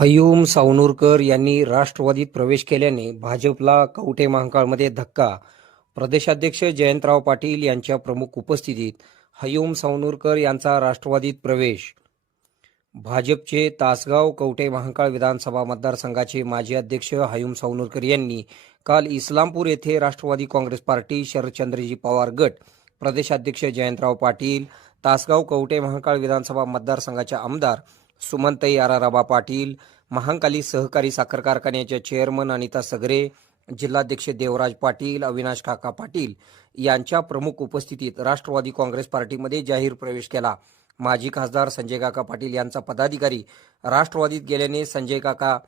हयूम सावनूरकर यांनी राष्ट्रवादीत प्रवेश केल्याने भाजपला कवटे महाकाळमध्ये धक्का. प्रदेशाध्यक्ष जयंतराव पाटील यांच्या प्रमुख उपस्थितीत हयूम सावनूरकर यांचा राष्ट्रवादीत प्रवेश. भाजपचे तासगाव कवटे महाकाळ विधानसभा मतदारसंघाचे माजी अध्यक्ष हयूम सावनूरकर यांनी काल इस्लामपूर येथे राष्ट्रवादी काँग्रेस पार्टी शरदचंद्रजी पवार गट प्रदेशाध्यक्ष जयंतराव पाटील तासगाव कवटे महाकाळ विधानसभा मतदारसंघाच्या आमदार सुमनताई आराराबा पाटील महांकाली सहकारी साखर कारखान्याच्या चेअरमन अनिता सगरे जिल्हाध्यक्ष देवराज पाटील अविनाश काका पाटील यांच्या प्रमुख उपस्थितीत राष्ट्रवादी काँग्रेस पार्टीमध्ये जाहीर प्रवेश केला. माजी खासदार संजय काका पाटील यांचा पदाधिकारी राष्ट्रवादीत गेल्याने संजय काका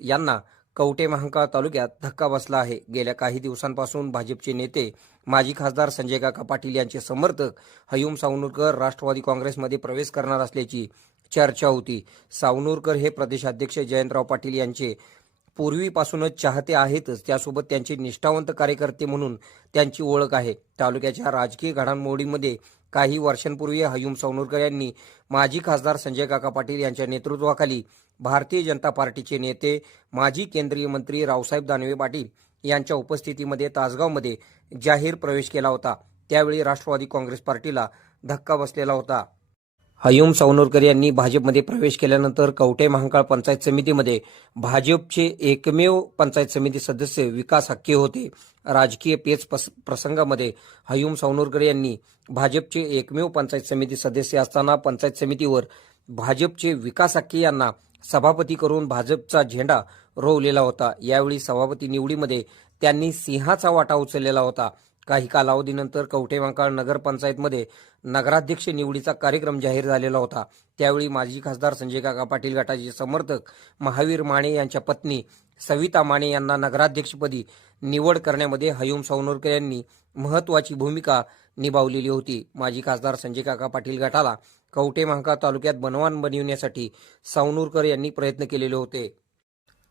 यांना कवटे महांकाळ तालुक्यात धक्का बसला आहे. गेल्या काही दिवसांपासून भाजपचे नेते माजी खासदार संजय काका पाटील यांचे समर्थक हयुम सावनूरकर राष्ट्रवादी काँग्रेसमध्ये प्रवेश करणार असल्याची चर्चा होती. सावनूरकर हे प्रदेशाध्यक्ष जयंतराव पाटील यांचे पूर्वीपासूनच चाहते आहेतच. त्यासोबत त्यांचे निष्ठावंत कार्यकर्ते म्हणून त्यांची ओळख आहे. तालुक्याच्या राजकीय घडामोडीमध्ये काही वर्षांपूर्वी हयुम सावनूरकर यांनी माजी खासदार संजय काका पाटील यांच्या नेतृत्वाखाली भारतीय जनता पार्टीचे नेते माजी केंद्रीय मंत्री रावसाहेब दानवे पाटील यांच्या उपस्थितीमध्ये तासगावमध्ये जाहीर प्रवेश केला होता. त्यावेळी राष्ट्रवादी काँग्रेस पार्टीला धक्का बसलेला होता. हयूम सावनोरकर यांनी भाजपमध्ये प्रवेश केल्यानंतर कवठे महांकाळ पंचायत समितीमध्ये भाजपचे एकमेव पंचायत समिती सदस्य विकास हक्के होते. राजकीय पेच पस- प्रसंगामध्ये हयुम सावनोरकर यांनी भाजपचे एकमेव पंचायत समिती सदस्य असताना पंचायत समितीवर भाजपचे विकास हक्के यांना सभापती करून भाजपचा झेंडा रोवलेला होता. यावेळी सभापती निवडीमध्ये त्यांनी सिंहाचा वाटा उचललेला होता. काही कालावधीनंतर कवठेवांकाळ नगरपंचायतमध्ये नगराध्यक्ष निवडीचा कार्यक्रम जाहीर झालेला होता. त्यावेळी माजी खासदार संजय काका पाटील गटाचे समर्थक महावीर माने यांच्या पत्नी सविता माने यांना नगराध्यक्षपदी निवड करण्यामध्ये हयूम सावनोरकर यांनी महत्वाची भूमिका निभावलेली होती. माजी खासदार संजय काका पाटील गटाला कवठे महाका तालुक्यात बनवान बनविण्यासाठी सावनूरकर यांनी प्रयत्न केलेले होते.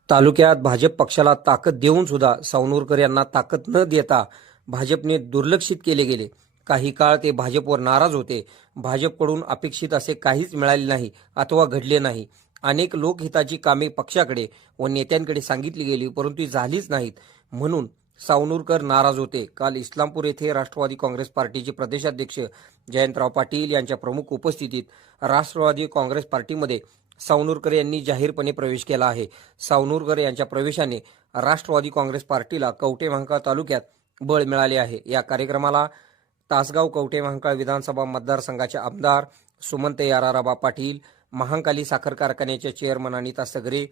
तालुक्यात भाजप पक्षाला ताकद देऊन सुद्धा सावनूरकर यांना ताकद न देता भाजपने दुर्लक्षित केले गेले. काही काळ ते भाजपवर नाराज होते. भाजपकडून अपेक्षित असे काहीच मिळाले नाही अथवा घडले नाही. अनेक लोकहिताची कामे पक्षाकडे व नेत्यांकडे सांगितली गेली परंतु झालीच नाहीत. म्हणून सावनूरकर नाराज होते. काल इस्लामपूर येथे राष्ट्रवादी काँग्रेस पार्टीचे प्रदेशाध्यक्ष जयंतराव पाटील यांच्या प्रमुख उपस्थितीत राष्ट्रवादी काँग्रेस पार्टीमध्ये सावनूरकर यांनी जाहीरपणे प्रवेश केला आहे. सावनूरकर यांच्या प्रवेशाने राष्ट्रवादी काँग्रेस पार्टीला कवटे महांकाळ तालुक्यात बळ मिळाले आहे. या कार्यक्रमाला तासगाव कवटे महांकाळ विधानसभा मतदारसंघाचे आमदार सुमंत याराराबा पाटील महांकाली साखर कारखान्याचे चेअरमन अनिता सगरे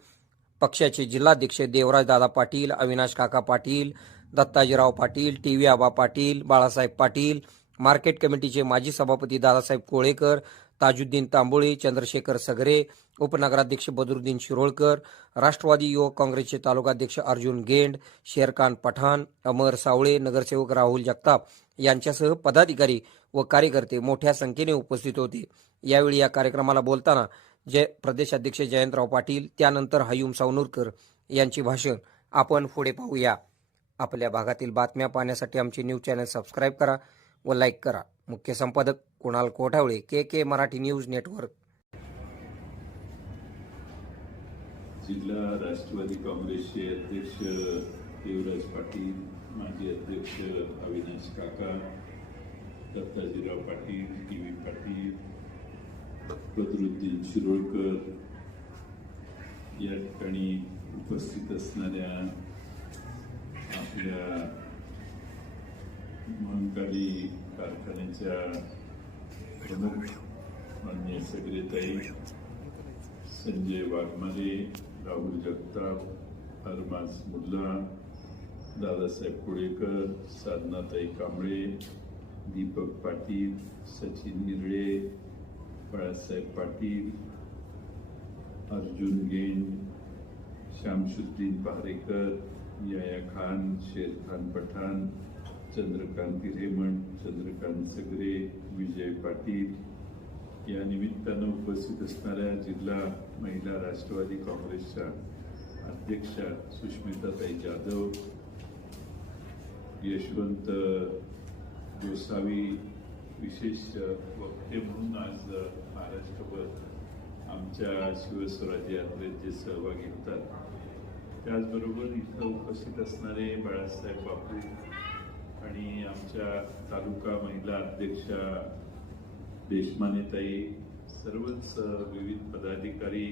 पक्षाचे जिल्हाध्यक्ष देवराज Dada Patil Avinash Kaka Patil Dattajirao Patil T V Aba Patil Balasaheb Patil market कमिटीचे माजी सभापती दादासाहेब कोळेकर ताजुद्दीन तांबोळे चंद्रशेखर सगरे उपनगराध्यक्ष बदरुद्दीन शिरोळकर राष्ट्रवादी युवक काँग्रेसचे तालुकाध्यक्ष अर्जुन गेंड शेरखान पठाण अमर सावळे नगरसेवक राहुल जगताप यांच्यासह पदाधिकारी व कार्यकर्ते मोठ्या संख्येने उपस्थित होते. यावेळी या कार्यक्रमाला बोलताना जय प्रदेशाध्यक्ष जयंतराव पाटील त्यानंतर हयुम सावनूरकर यांची भाषण. आपण पुढे पाहूया. आपल्या भागातील बातम्या पाहण्यासाठी आमचे न्यूज चॅनल सबस्क्राईब करा व लाईक करा. मुख्य संपादक Kunal Kothawale K K Marathi news network. जिल्हा राष्ट्रवादी काँग्रेसचे अध्यक्ष देवराज पाटील माजी अध्यक्ष अविनाश काका दत्ताजीराव पाटील टी व्ही पाटील बदरुद्दीन शिरोळकर या ठिकाणी उपस्थित असणाऱ्या आपल्या महंकाली कारखान्याच्या प्रमुख मान्य सेक्रेटरी संजय वाघमारे राहुल जगताप अरमाज मुल्ला दादासाहेब कुळेकर साधनाताई कांबळे दीपक पाटील सचिन निर्ळे बाळासाहेब पाटील अर्जुन गेंड श्यामशुद्दीन पहारेकर याया खान शेरखान पठाण चंद्रकांत रेमंड चंद्रकांत सगरे विजय पाटील या निमित्तानं उपस्थित असणाऱ्या जिल्हा महिला राष्ट्रवादी काँग्रेसच्या अध्यक्षा सुष्मिताताई जाधव यशवंत गोसावी विशेष वक्ते म्हणून आज महाराष्ट्रभर आमच्या शिवस्वराज्य यात्रेत जे सहभागी होतात. त्याचबरोबर इथं उपस्थित असणारे बाळासाहेब बापू आणि आमच्या तालुका महिला अध्यक्षा देशमानेताई सर्वच विविध पदाधिकारी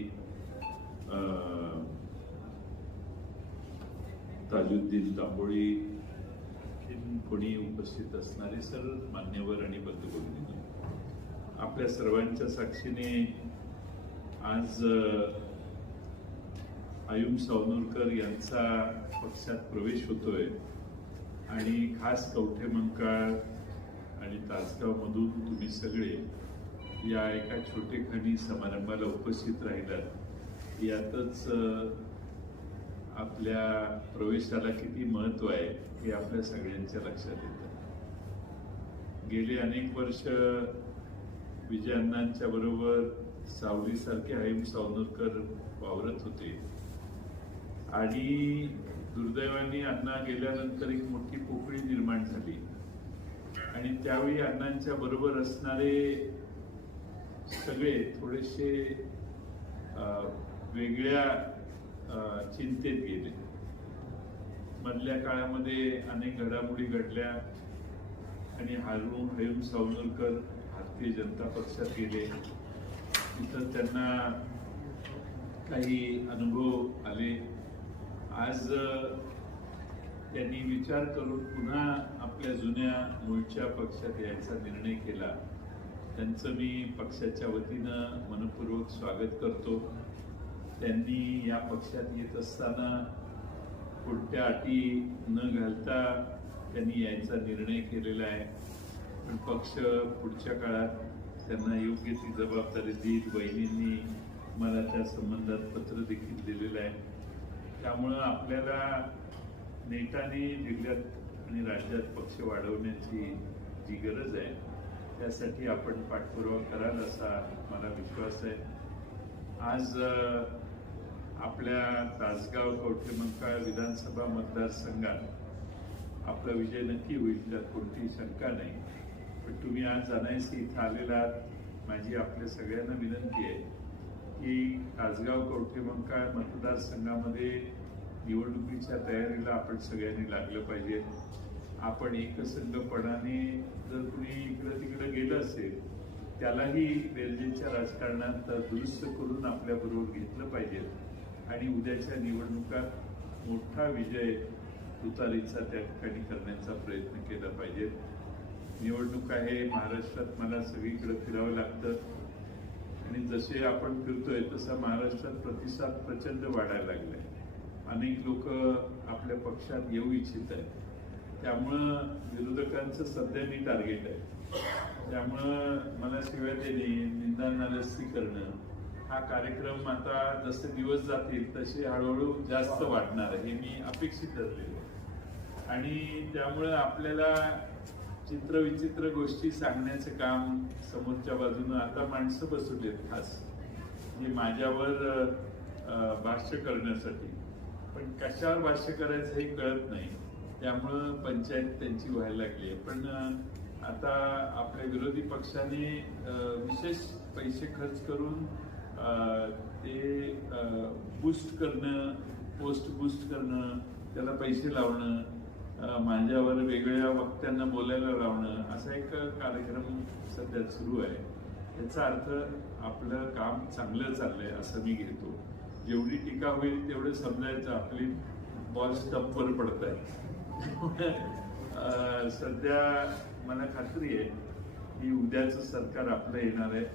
ताजुद्दीन तांबोळी कोणी उपस्थित असणारे सर्व मान्यवर आणि बंधुभगिनी आपल्या सर्वांच्या साक्षीने आज आयुम सावनूरकर यांचा पक्षात प्रवेश होतोय. आणि खास कवठे मंकाळ आणि तासगावमधून तुम्ही सगळे या एका छोटेखानी समारंभाला उपस्थित राहिलात. यातच आपल्या प्रवेशाला किती महत्त्व आहे हे आपल्या सगळ्यांच्या लक्षात येतं. गेली अनेक वर्ष विजय अण्णांच्या बरोबर सावलीसारखे आयुम सावनूरकर वावरत होते. आणि दुर्दैवाने अण्णा गेल्यानंतर एक मोठी पोकळी निर्माण झाली. आणि त्यावेळी अण्णांच्या बरोबर असणारे सगळे थोडेसे वेगळ्या चिंतेत गेले. मधल्या काळामध्ये अनेक घडामोडी घडल्या आणि हारून हयूम सावनूरकर भारतीय जनता पक्षात गेले. तिथं त्यांना काही अनुभव आले. आज त्यांनी विचार करून पुन्हा आपल्या जुन्या मूळच्या पक्षात यायचा निर्णय केला. त्यांचं मी पक्षाच्या वतीनं मनपूर्वक स्वागत करतो. त्यांनी या पक्षात येत असताना कोणत्या अटी न घालता त्यांनी यायचा निर्णय केलेला आहे. पण पक्ष पुढच्या काळात त्यांना योग्य ती जबाबदारी देईल. बहिणींनी मला त्या संबंधात पत्र देखील दिलेलं आहे. त्यामुळं आपल्याला नेटाने जिल्ह्यात आणि राज्यात पक्ष वाढवण्याची जी गरज आहे त्यासाठी आपण पाठपुरावा कराल असा मला विश्वास आहे. आज आपल्या तासगाव कवठेमंकाळ विधानसभा मतदारसंघात आपला विजय नक्की होईल त्यात कोणतीही शंका नाही. पण तुम्ही आज अनायसी इथं आलेला आहात माझी आपल्या सगळ्यांना विनंती आहे. की तासगाव कवठेमंकाळ मतदारसंघामध्ये निवडणुकीच्या तयारीला आपण सगळ्यांनी लागलं पाहिजे. आपण एकसंघपणाने जर कुणी इकडं तिकडं गेलं असेल त्यालाही रेल्वेच्या राजकारणात दुरुस्त करून आपल्याबरोबर घेतलं पाहिजे. आणि उद्याच्या निवडणुकात मोठा विजय तुतारीचा त्या ठिकाणी करण्याचा प्रयत्न केला पाहिजे. निवडणूक आहे महाराष्ट्रात मला सगळीकडे फिरावं लागतं. आणि जसे आपण फिरतोय तसा महाराष्ट्रात प्रतिसाद प्रचंड वाढायला लागलाय. अनेक लोक आपल्या पक्षात येऊ इच्छित आहेत. त्यामुळं विरोधकांचं सध्या मी टार्गेट आहे. त्यामुळं मला शिवाय देणे निंदा नालस्ती करणं हा कार्यक्रम आता जसे दिवस जातील तसे हळूहळू जास्त वाढणार आहे हे मी अपेक्षित धरलेलं आणि त्यामुळं आपल्याला चित्रविचित्र गोष्टी सांगण्याचं काम समोरच्या बाजूनं आता माणसं बसवलीत खास. म्हणजे माझ्यावर भाष्य करण्यासाठी. पण कशावर भाष्य करायचं हे कळत नाही. त्यामुळं पंचायत त्यांची व्हायला लागली आहे. पण आता आपल्या विरोधी पक्षाने विशेष पैसे खर्च करून अं, ते बूस्ट करणं पोस्ट बूस्ट करणं त्याला पैसे लावणं माझ्यावर वेगळ्या वक्त्यांना बोलायला लावणं असा एक कार्यक्रम सध्या सुरू आहे. याचा अर्थ आपलं काम चांगलं चाललंय असं मी घेतो. जेवढी टीका होईल तेवढं समजायचं. आपली बॉल स्टंपवर पडत आहे सध्या मला खात्री आहे की उद्याचं सरकार आपलं येणार आहे.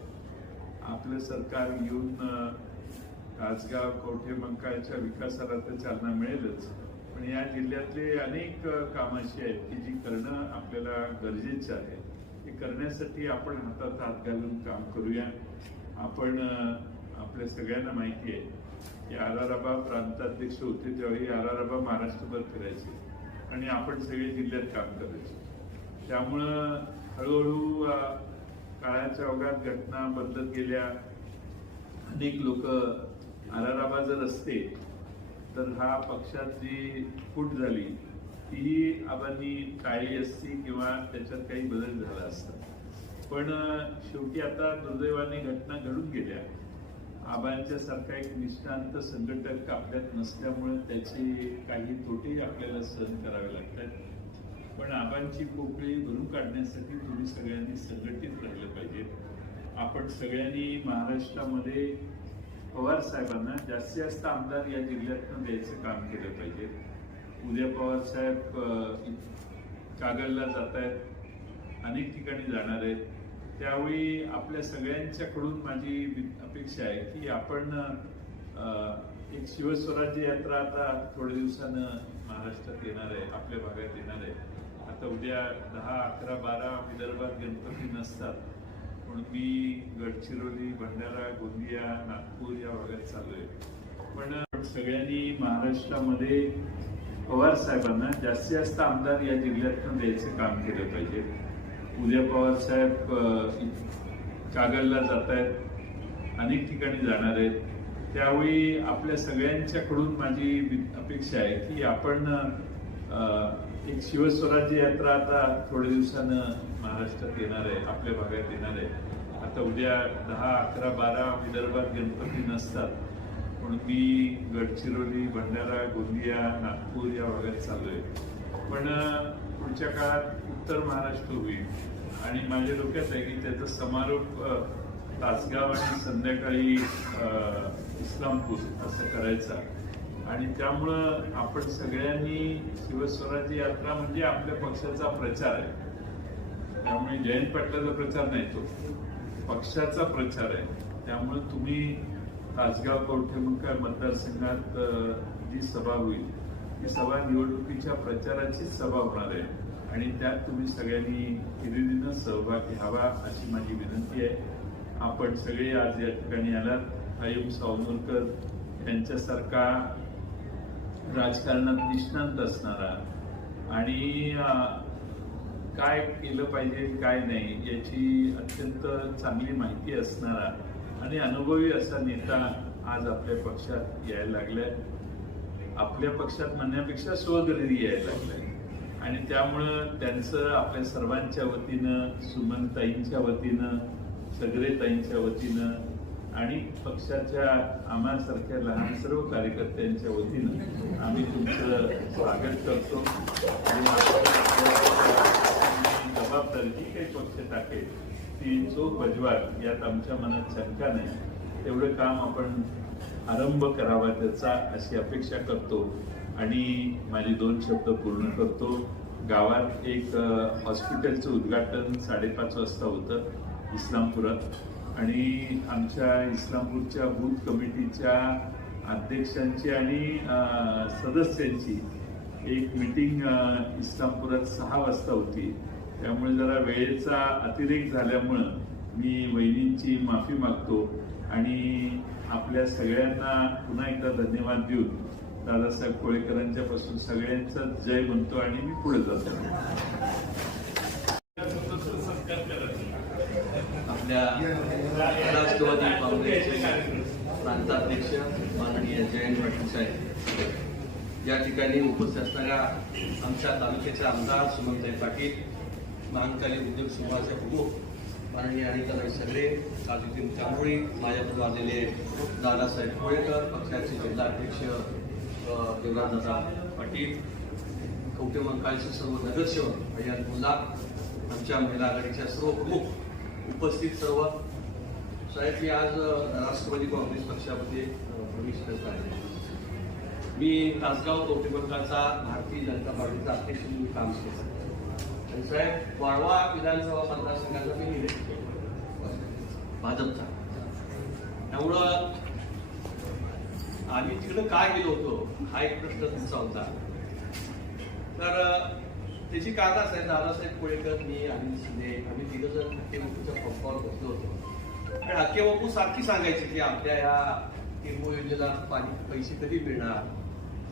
आपलं सरकार येऊन तासगाव कवठे मंकाळच्या विकासाला तर चालना मिळेलच. पण या जिल्ह्यातले अनेक कामं अशी आहेत की जी करणं आपल्याला गरजेचं आहे. ते करण्यासाठी आपण हातात हात घालून काम करूया. आपण आपल्या सगळ्यांना माहिती आहे की आराराबा प्रांताध्यक्ष होते त्यावेळी आराराबा महाराष्ट्रभर फिरायचे आणि आपण सगळे जिल्ह्यात काम करायचे. त्यामुळं हळूहळू काळाच्या ओघात घटना बदलत गेल्या. अनेक लोक आराराबा जर असते तर हा पक्षात जी फूट झाली. तीही आबांनी टाळली असती किंवा त्याच्यात काही बदल झाला असता. पण शेवटी आता दुर्दैवाने घटना घडून गेल्या. आबांच्या सारखा एक निष्ठांत संघटक आपल्यात नसल्यामुळे त्याचे काही तोटेही आपल्याला सहन करावे लागतात. पण आबांची पोकळी भरून काढण्यासाठी तुम्ही सगळ्यांनी संघटित राहिलं पाहिजे. आपण सगळ्यांनी महाराष्ट्रामध्ये पवार साहेबांना जास्तीत जास्त आमदार या जिल्ह्यातनं द्यायचं काम केलं पाहिजे. उद्या पवार साहेब कागलला जात आहेत अनेक ठिकाणी जाणार आहेत. त्यावेळी आपल्या सगळ्यांच्याकडून माझी अपेक्षा आहे की आपण एक शिवस्वराज्य यात्रा आता थोड्या दिवसानं महाराष्ट्रात येणार आहे आपल्या भागात येणार आहे. आता उद्या दहा अकरा बारा विदर्भात गणपती नसतात. म्हणून मी गडचिरोली भंडारा गोंदिया नागपूर या भागात चालू आहे पण सगळ्यांनी महाराष्ट्रामध्ये पवार साहेबांना जास्तीत जास्त आमदार या जिल्ह्यातनं द्यायचं काम केलं पाहिजे. उद्या पवार साहेब कागलला जात आहेत अनेक ठिकाणी जाणार आहेत. त्यावेळी आपल्या सगळ्यांच्याकडून माझी अपेक्षा आहे की आपण एक शिवस्वराज्य यात्रा आता थोड्या दिवसानं महाराष्ट्रात येणार आहे आपल्या भागात येणार आहे. आता उद्या दहा अकरा बारा विदर्भात गणपती नसतात. पण मी गडचिरोली भंडारा गोंदिया नागपूर या भागात चालू आहे पण पुढच्या काळात उत्तर महाराष्ट्र होईल. आणि माझ्या डोक्यात आहे की त्याचा समारोप तासगाव आणि संध्याकाळी इस्लामपूर असं करायचा. आणि त्यामुळं आपण सगळ्यांनी शिवस्वराज्य यात्रा म्हणजे आपल्या पक्षाचा प्रचार आहे. त्यामुळे जयंत पाटलाचा प्रचार नाही तो. पक्षाचा प्रचार आहे. त्यामुळे तुम्ही तासगाव कवठेमकर मतदारसंघात जी सभा होईल ती सभा निवडणुकीच्या प्रचाराचीच सभा होणार आहे. आणि त्यात तुम्ही सगळ्यांनी हिरिरीनं सहभाग घ्यावा अशी माझी विनंती आहे. आपण सगळे आज या ठिकाणी आलात. अयुब सावनूरकर यांच्यासारखा राजकारणात निष्णांत असणारा आणि काय केलं पाहिजे काय नाही याची अत्यंत चांगली माहिती असणारा आणि अनुभवी असा नेता आज आपल्या पक्षात यायला लागलाय. आपल्या पक्षात म्हणण्यापेक्षा स्वदरी यायला लागलाय. आणि त्यामुळं त्यांचं आपल्या सर्वांच्या वतीनं सुमनताईंच्या वतीनं सगरेताईंच्या वतीनं आणि पक्षाच्या आम्हासारख्या लहान सर्व कार्यकर्त्यांच्या वतीनं आम्ही तुमचं स्वागत करतो. आणि जबाबदारी जी काही पक्ष टाकेल. ती चोख बजवाल यात आमच्या मनात शंका नाही तेवढं काम आपण आरंभ करावा त्याचा अशी अपेक्षा करतो. आणि माझे दोन शब्द पूर्ण करतो. गावात एक हॉस्पिटलचं उद्घाटन साडेपाच वाजता होतं इस्लामपुरात. आणि आमच्या इस्लामपूरच्या बूथ कमिटीच्या अध्यक्षांची आणि सदस्यांची एक मिटिंग इस्लामपुरात सहा वाजता होती. त्यामुळे जरा वेळेचा अतिरेक झाल्यामुळं मी वहिनींची माफी मागतो आणि आपल्या सगळ्यांना पुन्हा एकदा धन्यवाद देऊन दादासाहेब कोळेकरांच्या पासून सगळ्यांचा जय म्हणतो आणि मी पुढे जातो. आपल्या राष्ट्रवादी काँग्रेसचे प्रांताध्यक्ष माननीय जयंत पाटील साहेब. या ठिकाणी उपस्थित असणाऱ्या आमच्या तालुक्याचे आमदार सुमनताई पाटील महानकाली उद्योग समूहाचे प्रमुख माननीय अनिताबाई सगळे काजूतीन तांबोळी माझ्याबरोबर आलेले दादासाहेब कोळेकर पक्षाचे जिल्हाध्यक्ष देवराजदादा पाटील कवटे मंकाळचे सर्व नगरसेवक अय्यान मुल्ला आमच्या महिला आघाडीच्या सर्व प्रमुख उपस्थित सर्व. साहेब मी आज राष्ट्रवादी काँग्रेस पक्षामध्ये प्रवेश करत आहे. मी तासगाव कौटुंबकाचा भारतीय जनता पार्टीचा अध्यक्ष म्हणून काम केलं आणि साहेब वाळवा विधानसभा मतदारसंघाचा मी निरीक्षक भाजपचा त्यामुळं आम्ही तिकडे काय गेलो होतो हा एक प्रश्न तुमचा होता. तर त्याची असं आहे दादासाहेब कोळेकर मी आणि शिंदे आम्ही तिघ जण हक्के बापूच्या पंपावर बसलो होतो. आणि हक्के बापू सारखी सांगायचे की आपल्या ह्या टिंबू योजनेला पाणी पैसे कधी मिळणार?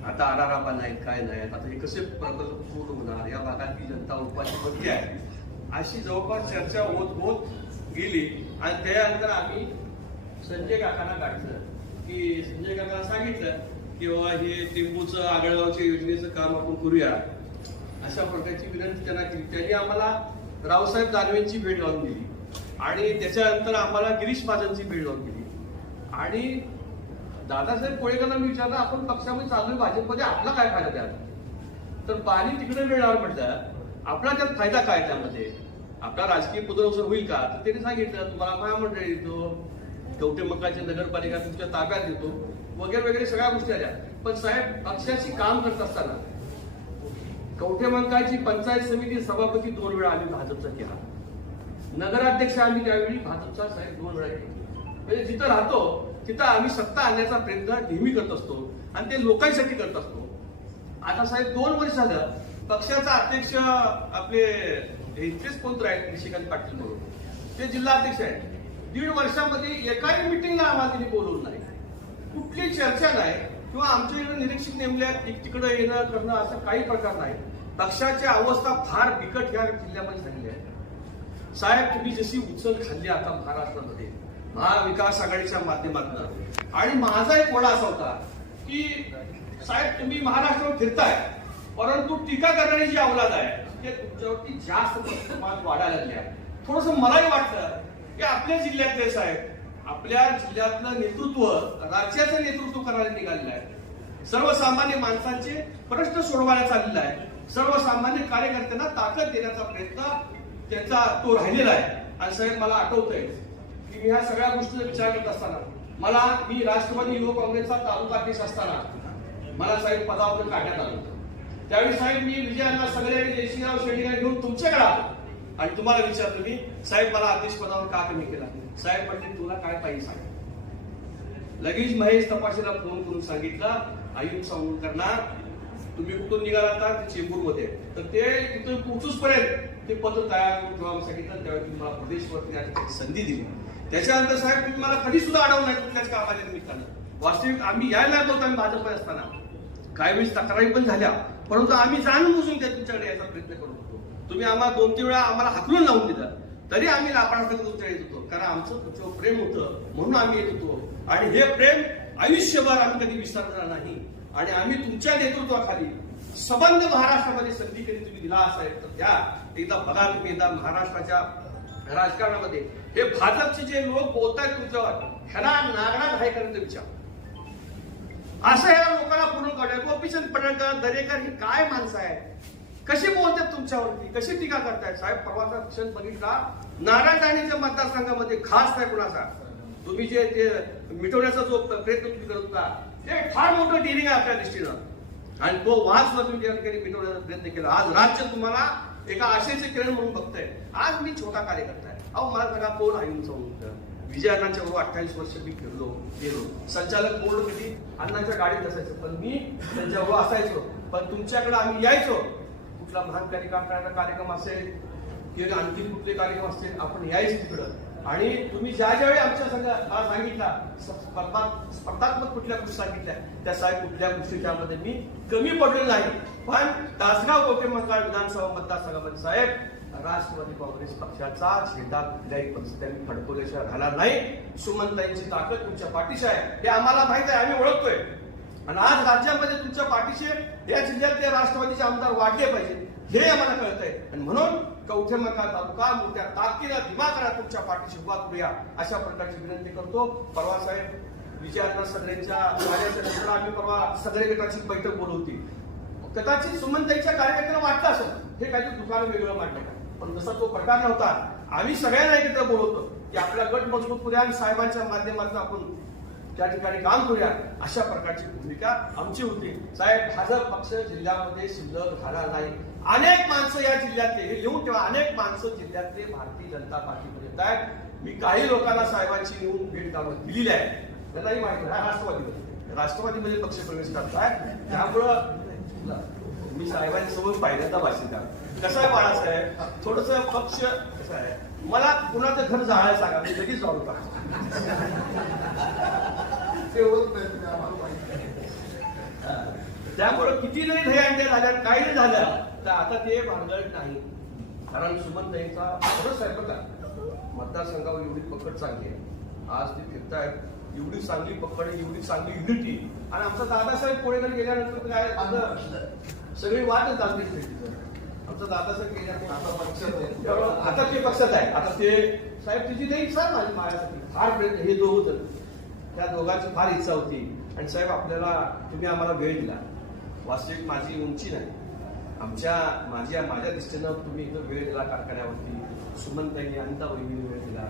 आता आरारापा नाहीत काय नाही आता हे कसे प्रकल्प पूर्ण होणार? या भागातली जनता उपाशी बघली आहे. अशी जवळपास चर्चा होत होत गेली आणि त्यानंतर आम्ही संजय काकांना गाठलं. की संजय काकांना सांगितलं की बाबा हे टिंबूचं आगळगावच्या योजनेचं काम आपण करूया. अशा प्रकारची विनंती त्यांना केली. त्यांनी आम्हाला रावसाहेब दानवेंची भेट लावून दिली. आणि त्याच्यानंतर आम्हाला गिरीश महाजनची भेट लावून दिली. आणि दादासाहेब कोळेकरांना मी विचारलं आपण पक्षामध्ये चाललोय भाजपमध्ये आपला काय फायदा त्यात? तर पाणी तिकडे मिळणार म्हटलं. आपला त्यात फायदा काय त्यामध्ये? आपला राजकीय पुनर्वसन होईल का? तर त्यांनी सांगितलं तुम्हाला महामंडळ येतो कवटे मकाची नगरपालिका तुमच्या ताब्यात येतो वगैरे वगैरे सगळ्या गोष्टी आल्या. पण साहेब पक्षाशी काम करत असताना कवठे पंचायत समिती सभापती दोन वेळा आम्ही भाजपचा केला. नगराध्यक्ष आम्ही त्यावेळी भाजपचा साहेब दोन वेळा केला. म्हणजे जिथं राहतो तिथं आम्ही सत्ता आणण्याचा प्रयत्न नेहमी करत असतो आणि ते लोकांसाठी करत असतो. आता साहेब दोन वर्ष झालं पक्षाचा अध्यक्ष आपले हे इथलेच कोणतर आहेत निशिकांत पाटील म्हणून. ते जिल्हा अध्यक्ष आहेत. दीड वर्षामध्ये एकाही मिटिंगला आम्हाला त्यांनी बोलवलं नाही. कुठली चर्चा नाही किंवा आमच्या निरीक्षक नेमल्या तिकडं येणं करणं असं काही प्रकार नाही. पक्षाची अवस्था फार बिकट या जिल्ह्यामध्ये झालेली आहे. साहेब तुम्ही जशी उचल खाल्ली आता महाराष्ट्रामध्ये महाविकास आघाडीच्या माध्यमातून. आणि माझा एक वडा असा होता की साहेब तुम्ही महाराष्ट्रावर फिरताय परंतु टीका करणारी जी अवलाद आहे ते तुमच्यावरती जास्त प्रमाणात वाढायला लागल्या आहे. थोडस मलाही वाटतं की आपल्या जिल्ह्यातले साहेब आपल्या जिल्ह्यातलं नेतृत्व राज्याचं नेतृत्व करायला निघालेलं आहे. सर्वसामान्य माणसांचे प्रश्न सोडवायला चाललेला आहे. सर्वसामान्य कार्यकर्त्यांना ताकद देण्याचा प्रयत्न त्यांचा तो राहिलेला आहे. आणि साहेब मला आठवतंय की मी ह्या सगळ्या गोष्टीचा विचार करत असताना मला मी राष्ट्रवादी युवक काँग्रेसचा तालुका अध्यक्ष असताना मला साहेब पदावर काढण्यात आलं होतं. त्यावेळी साहेब मी विजयांना सगळे जयश्रीराव शेडिगा घेऊन तुमच्याकडे आलो. आणि तुम्हाला विचारलं मी साहेब मला अध्यक्ष पदावर का कमी केला? साहेब म्हणजे तुला काय पाहिजे सांग. लगेच महेश तपाशीला फोन करून सांगितलं आयुक्त सांगून करणार. तुम्ही कुठून निघाला आता? ते चेंबूरमध्ये तर ते तिथून पोहोचूच पर्यंत ते पत्र तयार करून ठेवा सांगितलं. त्यावेळी तुम्हाला मला संधी दिली. त्याच्यानंतर साहेब तुम्ही मला कधी सुद्धा अडवलं नाही कुठल्याच कामाच्या निमित्तानं. वास्तविक आम्ही यायला लागलो होतो आम्ही भाजपमध्ये असताना. काही वेळेस तक्रारी पण झाल्या. परंतु आम्ही जाणून बुजून त्या तुमच्याकडे यायचा प्रयत्न करत होतो. तुम्ही आम्हाला दोन तीन वेळा आम्हाला हाकलून लावून दिलं. तरी आम्ही लापाडाकडे तुमच्या येत होतो. कारण आमचं प्रेम होतं. म्हणून आम्ही येत होतो. आणि हे प्रेम आयुष्यभर आम्ही कधी विसरणार नाही. आणि आम्ही तुमच्या नेतृत्वाखाली सबंध महाराष्ट्रामध्ये संधी कधी तुम्ही दिला असाल तर त्या एकदा बघा तुम्ही. एकदा महाराष्ट्राच्या राजकारणामध्ये. हे भाजपचे जे लोक बोलतायत तुमच्यावर ह्याला नागरात आहे करण्याचा विचार. असं या लोकांना पूर्ण कळलं गोपीचंद पडळकर दरेकर ही काय माणसं आहेत? कशी बोलतात तुमच्यावरती? कशी टीका करतायत? साहेब परवाचा क्षण बघितला. नारायणराणीच्या मतदारसंघामध्ये खास नाही कुणाचा. तुम्ही जे ते मिटवण्याचा जो प्रयत्न तुम्ही करत होता ते फार मोठं डिरिंग आहे आपल्या दृष्टीनं. आणि तो वाद सुद्धा तुम्ही त्या ठिकाणी मिटवण्याचा प्रयत्न केला. आज राज्य तुम्हाला एका आशेचे किरण म्हणून बघताय. आज मी छोटा कार्यकर्ता आहे. अहो मला सांगा कोण आहे विजय अण्णांच्या बरोबर अठ्ठावीस वर्ष मी फिरलो गेलो. संचालक बोर्ड कधी अण्णांच्या गाडीत असायचं. पण मी त्यांच्याबरोबर असायचो. पण तुमच्याकडे आम्ही यायचो. कुठला महान कार्यक्रम कार्यक्रम असेल किंवा आणखी कुठले कार्यक्रम असतील आपण यायच तिकडं. आणि तुम्ही ज्या ज्यावेळी आमच्या संघात सांगितला स्पर्धा- स्पर्धात्मक कुठल्या गोष्टी सांगितल्या त्या साहेब कुठल्या गोष्टी त्यामध्ये मी कमी पडलेलो नाही. पण तासगाव कोटे मतदार विधानसभा मतदारसंघामध्ये साहेब राष्ट्रवादी काँग्रेस पक्षाचा झेंडा कुठल्याही परिस्थितीने फडकवल्याशिवाय राहणार नाही. सुमंताईची ताकद तुमच्या पाठीशी आहे हे आम्हाला माहीत आहे आम्ही ओळखतोय. आणि आज राज्यामध्ये तुमच्या पाठीशी या जिल्ह्यातले राष्ट्रवादीचे आमदार वाढले पाहिजे हे आम्हाला कळत आहे आणि म्हणून कवठेमका तालुका मोठ्या ताकदीला दिमागाला तुमच्या पाठीशी उभा करूया. अशा प्रकारची विनंती करतो. परवा साहेब विजयात्मा सगळ्यांच्या माझ्या आम्ही परवा सगळे गटाची बैठक बोलवती कदाचित सुमनताईच्या कार्यकर्त्यांना वाटतं असं हे काहीतरी दुकान वेगळं मांडलं. पण जसा तो प्रकार नव्हता. आम्ही सगळ्यांना एकत्र बोलवतो की आपला गट मजबूत करूया आणि साहेबांच्या माध्यमातून आपण त्या ठिकाणी काम करूया. अशा प्रकारची भूमिका आमची होती. साहेब भाजप पक्ष जिल्ह्यामध्ये शिल्लक झाला नाही अनेक माणसं या जिल्ह्यातले हे लिहून ठेवा अनेक माणसं जिल्ह्यातले भारतीय जनता पार्टीमध्ये येत आहेत. मी काही लोकांना साहेबांची निवडून भेट कामं दिलेली आहे. त्यांनाही माहिती आहे. राष्ट्रवादीमध्ये. राष्ट्रवादीमध्ये पक्ष प्रवेश करताय. त्यामुळं मी साहेबांसोबत पहिल्यांदा भाषण कसं आहे बाळासाहेब? थोडस पक्ष कसं आहे? मला कुणाचं घर जाळायला सांगा? मी लगेच जाऊ ते होत नाही आहे. त्यामुळं किती जरी दहीहंड्या झाल्या काही झालं तर आता ते भानगड नाही. कारण सुमनताईंचा खरंच आहे बघा मतदारसंघावर एवढी पकड चांगली आहे. आज ते फिरतायत. एवढी चांगली पकड एवढी चांगली युनिटी. आणि आमचा दादासाहेब कोळेकर गेल्यानंतर काय आता सगळी वाटच चालली आमचा दादासाहेब गेल्यानंतर आता पक्षात आता ते पक्षात आहे. आता ते साहेब तिची नाही इच्छा माझी माझ्यासाठी. फार प्रयत्न. हे दोघ जण त्या दोघांची फार इच्छा होती. आणि साहेब आपल्याला तुम्ही आम्हाला वेळ दिला. वास्तविक माझी उंची नाही. आमच्या माझ्या माझ्या दृष्टीनं तुम्ही इथं वेळ दिला कारखान्यावरती. सुमनताईंनी अनिता वहिनी वेळ दिला.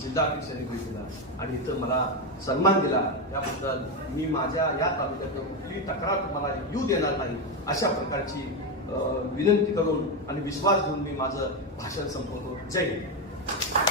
जिल्हा अध्यक्षांनी वेळ दिला. आणि इथं मला सन्मान दिला. त्याबद्दल मी माझ्या या तालुक्यातलं कुठलीही तक्रार तुम्हाला येऊ देणार नाही अशा प्रकारची विनंती करून आणि विश्वास घेऊन मी माझं भाषण संपवतो. जय हिंद.